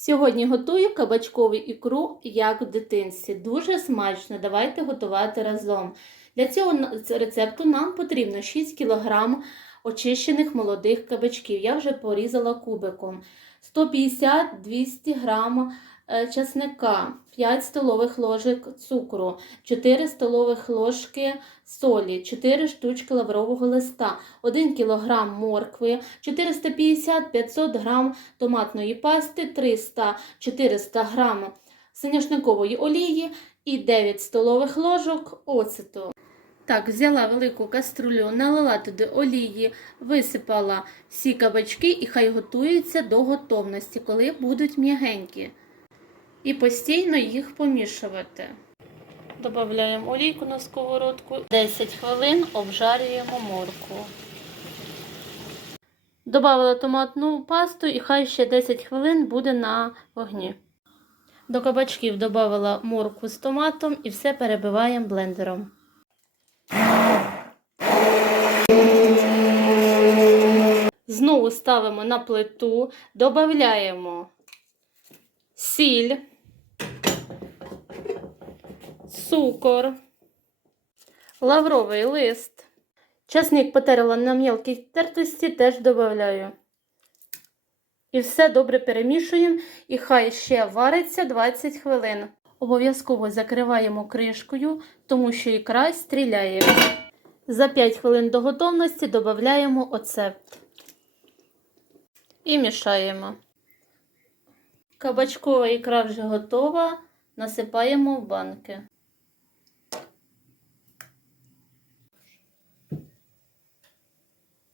Сьогодні готую кабачкову ікру, як в дитинстві. Дуже смачно. Давайте готувати разом. Для цього рецепту нам потрібно 6 кг очищених молодих кабачків. Я вже порізала кубиком. 150-200 г чесника, 5 столових ложок цукру, 4 столових ложки солі, 4 штучки лаврового листа, 1 кг моркви, 450-500 г томатної пасти, 300-400 г соняшникової олії і 9 столових ложок оцету. Так, взяла велику каструлю, налила туди олії, висипала всі кабачки і хай готуються до готовності, коли будуть м'ягенькі. І постійно їх помішувати. Додаємо олійку на сковородку. 10 хвилин обжарюємо моркву. Добавила томатну пасту і хай ще 10 хвилин буде на вогні. До кабачків додала моркву з томатом і все перебиваємо блендером. Знову ставимо на плиту, додаємо сіль, цукор, лавровий лист. Часник потерла на мілкій тертості, теж додаю. І все добре перемішуємо, і хай ще вариться 20 хвилин. Обов'язково закриваємо кришкою, тому що ікра стріляє. За 5 хвилин до готовності додаємо оцет. І мішаємо. Кабачкова ікра вже готова. Насипаємо в банки.